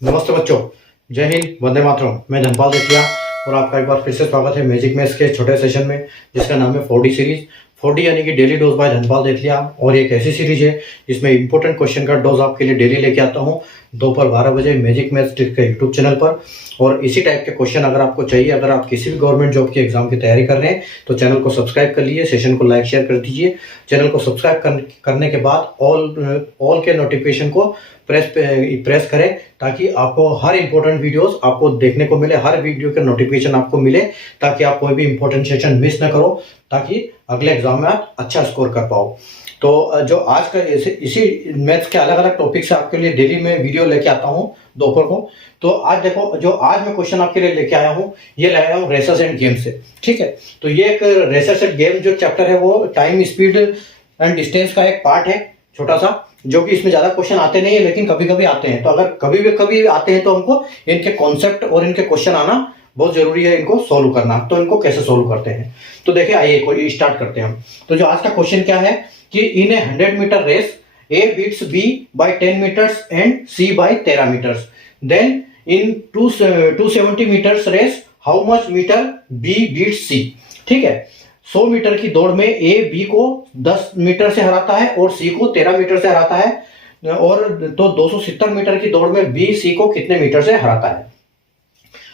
नमस्ते बच्चों, जय हिंद, वंदे मातरम। मैं धनपाल देथिया और आपका एक बार फिर से स्वागत है मैजिक मैथ्स के छोटे सेशन में, जिसका नाम है 4D सीरीज। 4D यानी कि डेली डोज बाय धनपाल देथिया। और एक ऐसी सीरीज है जिसमें इंपॉर्टेंट क्वेश्चन का डोज आपके लिए डेली लेके आता हूँ दोपहर 12 बजे मैजिक मैथ्स के यूट्यूब चैनल पर। और इसी टाइप के क्वेश्चन अगर आपको चाहिए, अगर आप किसी भी गवर्नमेंट जॉब के एग्जाम की तैयारी कर रहे हैं, तो चैनल को सब्सक्राइब कर लीजिए, सेशन को लाइक शेयर कर दीजिए। चैनल को सब्सक्राइब करने के बाद ऑल के नोटिफिकेशन को प्रेस करें, ताकि आपको हर इंपॉर्टेंट वीडियोस आपको देखने को मिले, हर वीडियो के नोटिफिकेशन आपको मिले, ताकि आप कोई भी इंपॉर्टेंट सेशन मिस ना करो, ताकि अगले एग्जाम में आप अच्छा स्कोर कर पाओ। तो जो आज का इसी मैथ्स के अलग अलग टॉपिक से आपके लिए डेली में वीडियो लेके आता हूँ दोपहर को। तो आज देखो, जो आज मैं क्वेश्चन आपके लिए लेके आया हूँ, ये लाया हूँ रेसर्स एंड गेम से। ठीक है, तो ये एक रेसर्स एंड गेम जो चैप्टर है वो टाइम, स्पीड एंड डिस्टेंस का एक पार्ट है छोटा सा, जो कि इसमें ज्यादा क्वेश्चन आते नहीं है, लेकिन कभी कभी आते हैं। तो अगर कभी आते हैं तो हमको इनके कॉन्सेप्ट और इनके क्वेश्चन आना बहुत जरूरी है, इनको सोल्व करना। तो इनको कैसे सोल्व करते हैं, तो देखिए आइए स्टार्ट करते हैं हम। तो जो आज का क्वेश्चन क्या है कि in a 100 metre race A beats B by 10 meters and C by 13 meters. Then in 270 meters race, how much meter B beats C? ठीक है, 100 मीटर की दौड़ में A B को 10 मीटर से हराता है और C को 13 मीटर से हराता है। और तो 270 मीटर की दौड़ में B C को कितने मीटर से हराता है।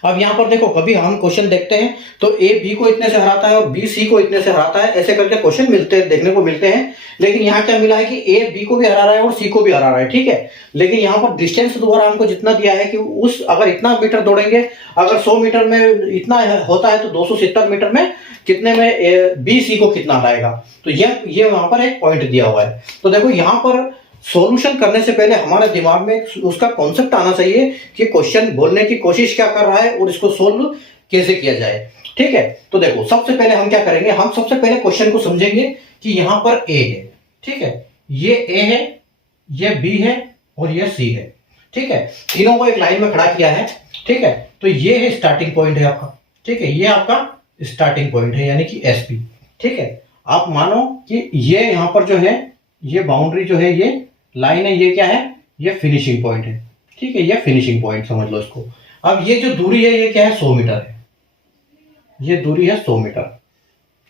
अब यहां पर देखो, कभी हम क्वेश्चन देखते हैं तो A B को इतने से हराता है और B C को इतने से हराता है, ऐसे करके क्वेश्चन देखने को मिलते हैं। लेकिन यहाँ क्या मिला है कि A B को भी हरा रहा है और C को भी हरा रहा है। ठीक है, लेकिन यहाँ पर डिस्टेंस द्वारा हमको जितना दिया है कि उस अगर इतना मीटर दौड़ेंगे, अगर 100 मीटर में इतना होता है तो 270 मीटर में कितने में B C को कितना हराएगा। तो ये वहां पर एक पॉइंट दिया हुआ है। तो देखो, यहाँ पर सॉल्यूशन करने से पहले हमारे दिमाग में उसका कॉन्सेप्ट आना चाहिए कि क्वेश्चन बोलने की कोशिश क्या कर रहा है और इसको सोल्व कैसे किया जाए। ठीक है, तो देखो, सबसे पहले हम क्या करेंगे, हम सबसे पहले क्वेश्चन को समझेंगे कि यहां पर ए है। ठीक है, ये ए है, ये बी है और ये सी है। ठीक है, तीनों को एक लाइन में खड़ा किया है। ठीक है, तो ये है स्टार्टिंग पॉइंट है आपका। ठीक है, ये आपका स्टार्टिंग पॉइंट है, यानी कि एसपी। ठीक है, आप मानो कि ये यहां पर जो है, ये बाउंड्री जो है, ये लाइन है, ये क्या है, ये फिनिशिंग पॉइंट है। ठीक है, ये फिनिशिंग पॉइंट समझ लो इसको। अब ये जो दूरी है, ये क्या है, 100 मीटर है। ये दूरी है 100 मीटर।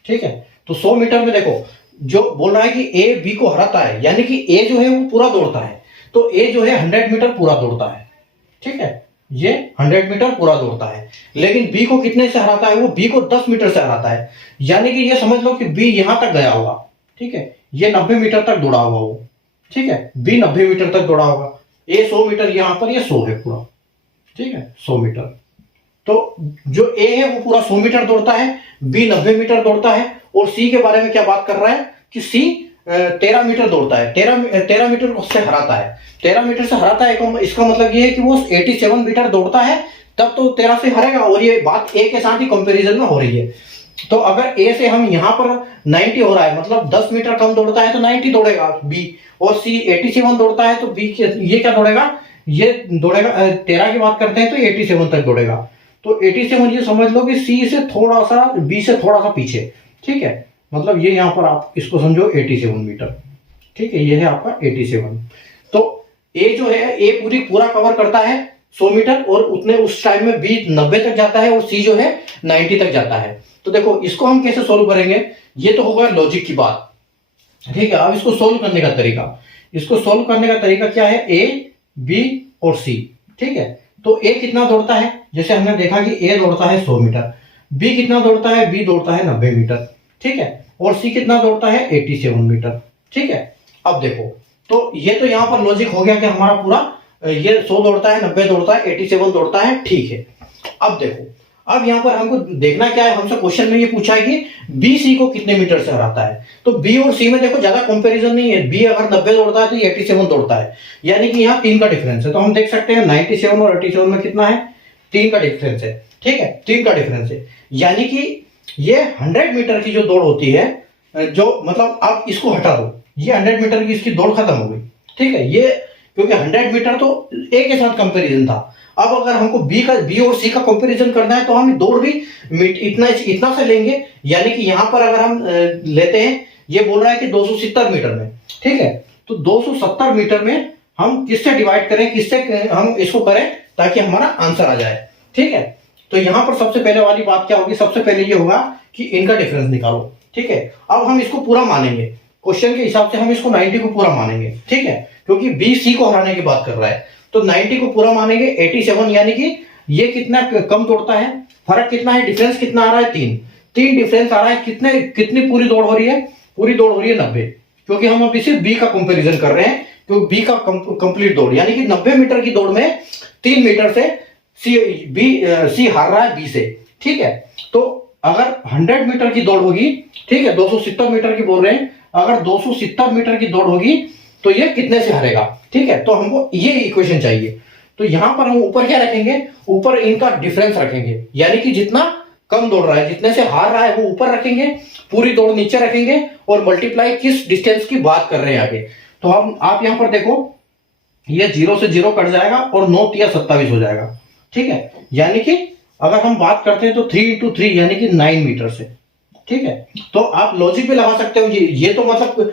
ठीक है, तो 100 मीटर में देखो, जो बोल रहा है कि ए बी को हराता है, यानी कि ए जो है वो पूरा दौड़ता है, तो ए जो है 100 मीटर पूरा दौड़ता है। ठीक है, ये 100 मीटर पूरा दौड़ता है। लेकिन बी को कितने से हराता है, वो बी को 10 मीटर से हराता है। यानी कि ये समझ लो कि बी यहां तक गया होगा। ठीक है, ये 90 मीटर तक दौड़ा होगा वो। ठीक है, बी 90 मीटर तक दौड़ा होगा। ए 100 मीटर, यहां पर ये 100 है पूरा। ठीक है, 100 मीटर। तो जो ए है वो पूरा 100 मीटर दौड़ता है, बी 90 मीटर दौड़ता है। और सी के बारे में क्या बात कर रहा है कि सी 13 मीटर दौड़ता है, 13 मीटर से हराता है। 13 मीटर से हराता है, इसका मतलब ये है कि वो 87 मीटर दौड़ता है, तब तो 13 से हरेगा। और ये बात ए के साथ ही कंपैरिजन में हो रही है। तो अगर ए से हम यहां पर 90 हो रहा है, मतलब 10 मीटर कम दौड़ता है तो 90 दौड़ेगा बी, और सी 87 दौड़ता है तो बी ये क्या दौड़ेगा, ये दौड़ेगा 13 की बात करते हैं तो 87 तक दौड़ेगा। तो 87 ये समझ लो कि सी से थोड़ा सा, बी से थोड़ा सा पीछे। ठीक है, मतलब ये यहां पर आप इसको समझो 87 मीटर। ठीक है, ये है आपका 87। तो ए जो है, ए पूरा कवर करता है 100 मीटर, और उतने उस टाइम में बी 90 तक जाता है और सी जो है 90 तक जाता है। तो देखो, इसको हम कैसे सोल्व करेंगे, ये तो होगा लॉजिक की बात। ठीक है, अब इसको सोल्व करने का तरीका, इसको सोल्व करने का तरीका क्या है, ए बी और सी। ठीक है, तो ए कितना दौड़ता है, जैसे हमने देखा कि ए दौड़ता है 100 मीटर, बी कितना दौड़ता है, बी दौड़ता है 90 मीटर। ठीक है, और सी कितना दौड़ता है, 87 मीटर। ठीक है, अब देखो, तो ये तो यहां पर लॉजिक हो गया कि हमारा पूरा ये 100 दौड़ता है, 90 दौड़ता है, 87 दौड़ता है। ठीक है, अब देखो, अब यहां पर हमको देखना क्या है, हमसे क्वेश्चन में ये पूछा है कि बी सी को कितने मीटर से हराता है। तो बी और सी में देखो ज्यादा कंपैरिजन नहीं है, बी अगर 90 दौड़ता है तो ये 87 दौड़ता है, यानी कि यहाँ 3 का डिफरेंस है। तो हम देख सकते हैं 97 और 87 में कितना है, 3 का डिफरेंस है। ठीक है, 3 का डिफरेंस है, यानी कि ये 100 मीटर की जो दौड़ होती है, जो मतलब आप इसको हटा दो, ये 100 मीटर की इसकी दौड़ खत्म हो गई। ठीक है, ये क्योंकि 100 मीटर तो ए के साथ कंपैरिजन था। अब अगर हमको बी और सी का कंपैरिजन करना है तो हम दौड़ भी इतना से लेंगे, यानी कि यहां पर अगर हम लेते हैं, ये बोल रहा है कि 270 मीटर में। ठीक है, तो 270 मीटर में हम किससे डिवाइड करें, किससे हम इसको करें ताकि हमारा आंसर आ जाए। ठीक है, तो यहां पर सबसे पहले वाली बात क्या होगी, सबसे पहले ये होगा कि इनका डिफरेंस निकालो। ठीक है, अब हम इसको पूरा मानेंगे, क्वेश्चन के हिसाब से हम इसको 90 को पूरा मानेंगे। ठीक है, क्योंकि बी सी को हराने की बात कर रहा है, तो 90 को पूरा मानेंगे। 87 यानी कि ये कितना कम तोड़ता है, फर्क कितना है, डिफरेंस कितना आ रहा है, 3 डिफरेंस आ रहा है। कितनी पूरी दौड़ हो रही है, पूरी दौड़ हो रही है 90, क्योंकि हम अभी सिर्फ बी का कंपैरिजन कर रहे हैं। तो बी का कंप्लीट दौड़ यानी कि 90 मीटर की दौड़ में 3 मीटर से सी हार रहा है बी से। ठीक है, तो अगर 100 मीटर की दौड़ होगी, ठीक है, 270 मीटर की बोल रहे हैं, अगर 270 मीटर की दौड़ होगी तो ये कितने से हारेगा। ठीक है, तो हमको ये इक्वेशन चाहिए। तो यहां पर हम ऊपर क्या रखेंगे, ऊपर इनका डिफरेंस रखेंगे, यानी कि जितना कम दौड़ रहा है, जितने से हार रहा है वो ऊपर रखेंगे, पूरी दौड़ नीचे रखेंगे और मल्टीप्लाई किस डिस्टेंस की बात कर रहे हैं आगे। तो हम आप यहां पर देखो, ये 0 से 0 कट जाएगा और 9 तिया 27 हो जाएगा। ठीक है, यानी कि अगर हम बात करते हैं तो 3 इंटू 3 यानी कि 9 मीटर से। ठीक है, तो आप लॉजिक भी लगा सकते हो। ये तो मतलब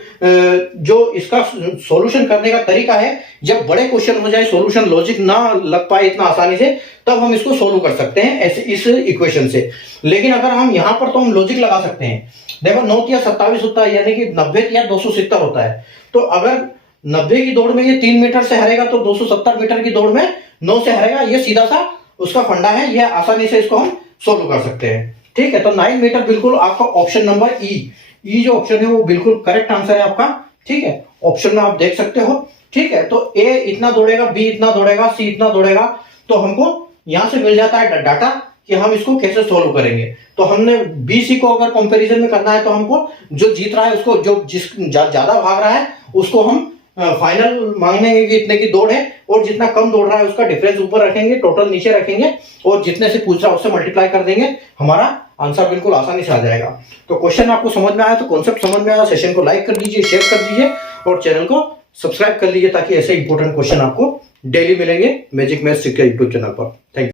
जो इसका सॉल्यूशन करने का तरीका है, जब बड़े क्वेश्चन हो जाए, सॉल्यूशन लॉजिक ना लग पाए इतना आसानी से, तब हम इसको सोल्व कर सकते हैं ऐसे इस इक्वेशन से। लेकिन अगर हम यहां पर तो हम लॉजिक लगा सकते हैं। देखो 9 तिया 27 होता है, यानी कि 90 तिया 270 होता है। तो अगर 90 की दौड़ में ये 3 मीटर से हारेगा तो 270 मीटर की दौड़ में 9 से हारेगा। ये सीधा सा उसका फंडा है, ये आसानी से इसको हम सोल्व कर सकते हैं। ठीक है, तो 9 मीटर बिल्कुल आपका ऑप्शन नंबर ई जो ऑप्शन है वो बिल्कुल करेक्ट आंसर है आपका। ठीक है, ऑप्शन में आप देख सकते हो। ठीक है, तो ए इतना दौड़ेगा, बी इतना दौड़ेगा, सी इतना दौड़ेगा, तो हमको यहां से मिल जाता है डाटा कि हम इसको कैसे सोल्व करेंगे। तो हमने बी सी को अगर कंपैरिजन में करना है तो हमको जो जीत रहा है उसको, जो जिस ज्यादा भाग रहा है उसको हम फाइनल मांगेंगे कि इतने की दौड़ है, और जितना कम दौड़ रहा है उसका डिफरेंस ऊपर रखेंगे, टोटल नीचे रखेंगे, और जितने से पूछ रहा है उससे मल्टीप्लाई कर देंगे, हमारा आंसर बिल्कुल आसानी से आ जाएगा। तो क्वेश्चन आपको समझ में आया, तो कॉन्सेप्ट समझ में आया, सेशन को लाइक कर दीजिए, शेयर कर दीजिए और चैनल को सब्सक्राइब कर लीजिए, ताकि ऐसे इंपॉर्टेंट क्वेश्चन आपको डेली मिलेंगे मैजिक मैथ्स यूट्यूब चैनल पर। Thank you.